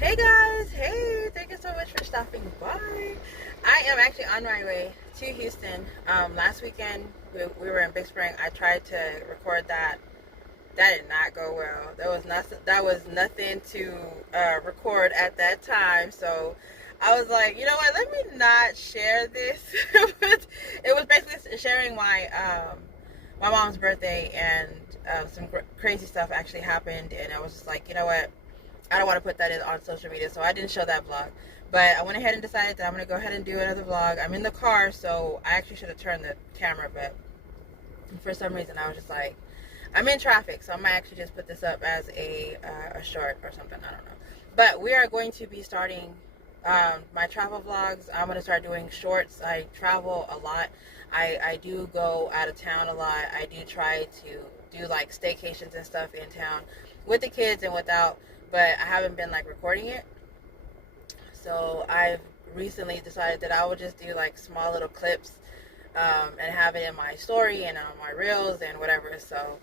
Hey guys, hey, thank you so much for stopping by. I am actually on my way to Houston. Last weekend we were in Big Spring. I tried to record that. That did not go well. That was nothing to record at that time. So I was like, you know what? Let me not share this. It was basically sharing my mom's birthday, and some crazy stuff actually happened, and I was just like, you know what? I don't want to put that on social media, so I didn't show that vlog. But I went ahead and decided that I'm going to go ahead and do another vlog. I'm in the car, so I actually should have turned the camera, but for some reason I was just like, I'm in traffic, so I might actually just put this up as a short or something. I don't know. But we are going to be starting my travel vlogs. I'm going to start doing shorts. I travel a lot. I do go out of town a lot. I do try to do like staycations and stuff in town with the kids and without, but I haven't been like recording it. So I've recently decided that I would just do like small little clips and have it in my story and on my reels and whatever. So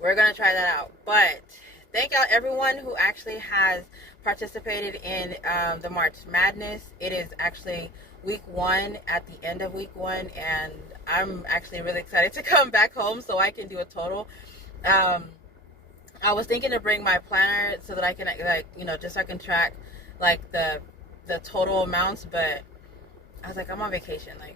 we're gonna try that out. But thank y'all, everyone who actually has participated in the March Madness. It is actually week 1, at the end of week 1, and I'm actually really excited to come back home so I can do a total. I was thinking to bring my planner so that I can, like, you know, just so I can track like the total amounts, but I was like, I'm on vacation, like,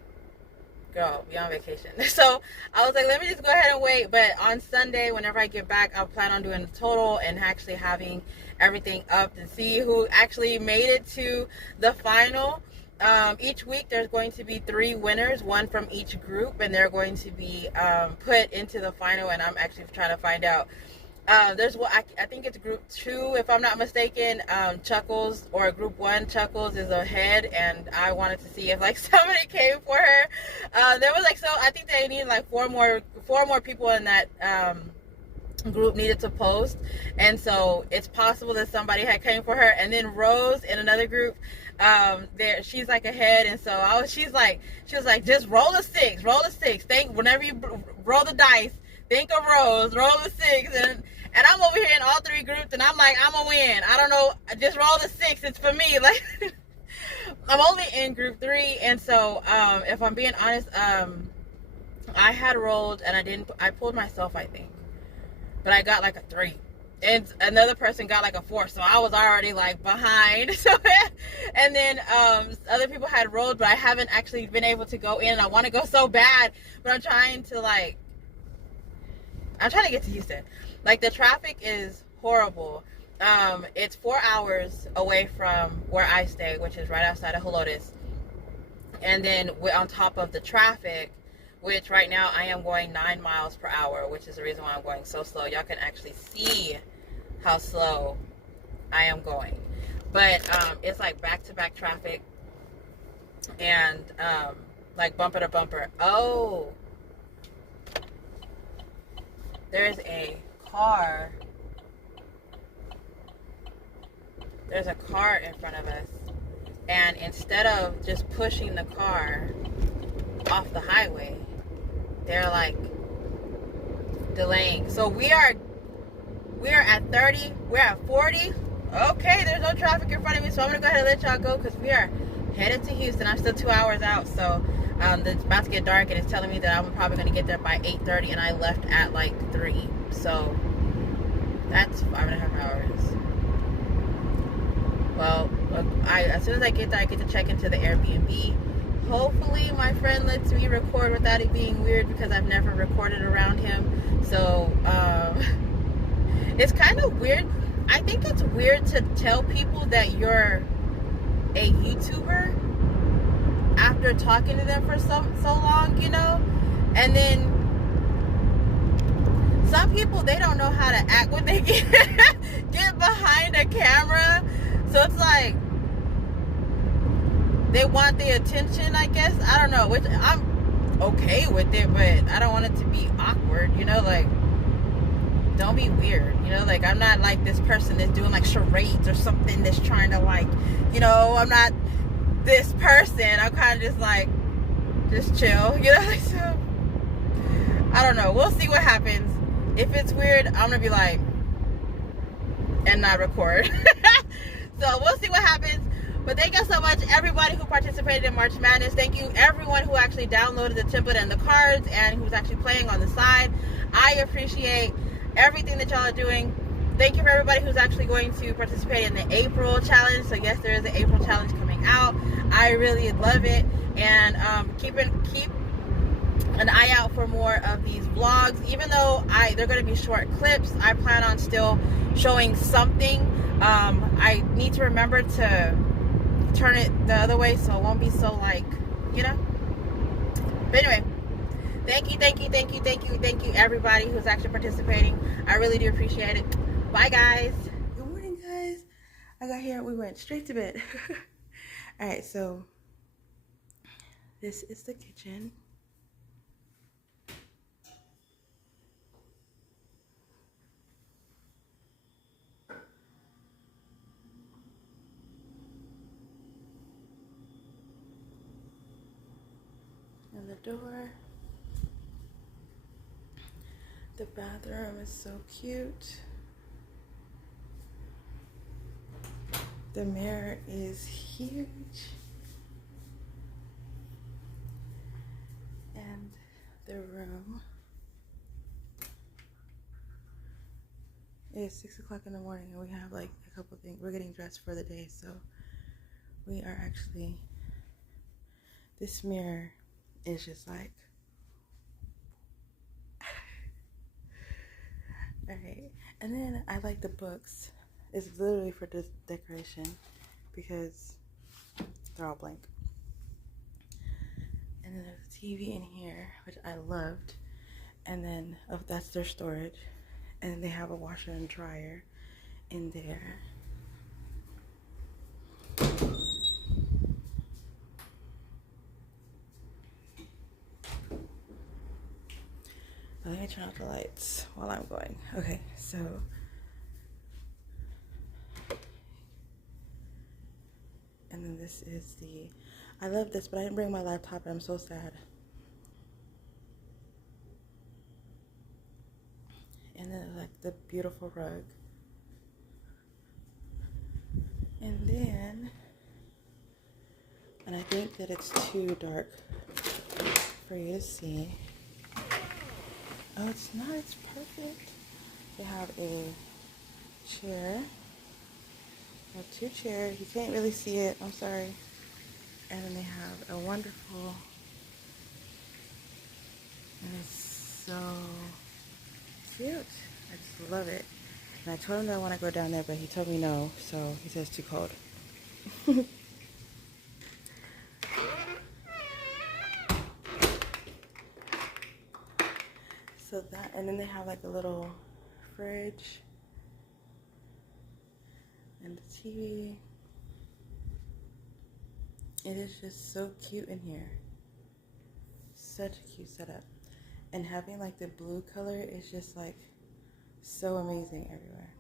girl, be on vacation. So I was like, let me just go ahead and wait. But on Sunday, whenever I get back, I'll plan on doing the total and actually having everything up to see who actually made it to the final. Each week there's going to be 3 winners, 1 from each group, and they're going to be put into the final, and I'm actually trying to find out. There's what I think it's group 2, if I'm not mistaken. Chuckles, or group 1, Chuckles is ahead, and I wanted to see if like somebody came for her. There was like, so I think they needed like four more people in that group needed to post, and so it's possible that somebody had came for her. And then Rose in another group, there she's like ahead, and so she was like, just roll a 6, think whenever you roll the dice, think of Rose, roll the 6, and I'm over here in all 3 groups, and I'm like, I'm gonna win. I don't know, just roll the 6. It's for me. Like, I'm only in group 3, and so if I'm being honest, I had rolled and I pulled myself, I think, but I got like a 3, and another person got like a 4, so I was already like behind. So, and then other people had rolled, but I haven't actually been able to go in, and I want to go so bad, but I'm trying to get to Houston. Like, the traffic is horrible. It's 4 hours away from where I stay, which is right outside of Helotes. And then we're on top of the traffic, which right now I am going 9 miles per hour, which is the reason why I'm going so slow. Y'all can actually see how slow I am going. But it's like back-to-back traffic, and like bumper to bumper. Oh, there's a car. There's a car in front of us, and instead of just pushing the car off the highway, they're like delaying. So we are at 30, we're at 40. Okay, there's no traffic in front of me, so I'm gonna go ahead and let y'all go because we are headed to Houston. I'm still 2 hours out, so it's about to get dark, and it's telling me that I'm probably gonna get there by 8:30, and I left at like 3, so that's 5.5 hours. Well, as soon as I get there, I get to check into the Airbnb. Hopefully my friend lets me record without it being weird, because I've never recorded around him. So it's kind of weird. I think it's weird to tell people that you're a YouTuber after talking to them for so long, you know. And then some people, they don't know how to act when they get behind a camera. So it's like they want the attention, I guess. I don't know, which I'm okay with it, but I don't want it to be awkward, you know. Like, don't be weird, you know. Like, I'm not like this person that's doing like charades or something, that's trying to, like, you know, I'm not this person. I'm kind of just like, just chill, you know. So I don't know, we'll see what happens. If it's weird, I'm gonna be like, and not record. So we'll see what happens. But thank you so much, everybody who participated in March Madness. Thank you, everyone who actually downloaded the template and the cards and who's actually playing on the side. I appreciate everything that y'all are doing. Thank you for everybody who's actually going to participate in the April challenge. So yes, there is an April challenge coming out. I really love it. And keep an eye out for more of these vlogs. Even though they're going to be short clips, I plan on still showing something. I need to remember to turn it the other way so it won't be so like, you know. But anyway, thank you everybody who's actually participating. I really do appreciate it. Bye guys. Good morning guys. I got here, we went straight to bed. All right, so this is the kitchen. And the door. The bathroom is so cute. The mirror is huge. And the room is 6 o'clock in the morning and we have like a couple things. We're getting dressed for the day, so we are actually, this mirror is just like, all right. And then I like the books. It's literally for this decoration because they're all blank. And then there's a TV in here, which I loved. And then that's their storage. And they have a washer and dryer in there. Let me turn off the lights while I'm going. Okay, so and then this is the, I love this, but I didn't bring my laptop and I'm so sad. And then like the beautiful rug. And then, and I think that it's too dark for you to see. Oh, it's not, it's perfect. They have a chair. They have two chairs. You can't really see it, I'm sorry. And then they have a wonderful, and it's so cute. I just love it. And I told him that I want to go down there, but he told me no, so he says it's too cold. So that, and then they have like a little fridge and the TV. It is just so cute in here. Such a cute setup. And having like the blue color is just like so amazing everywhere.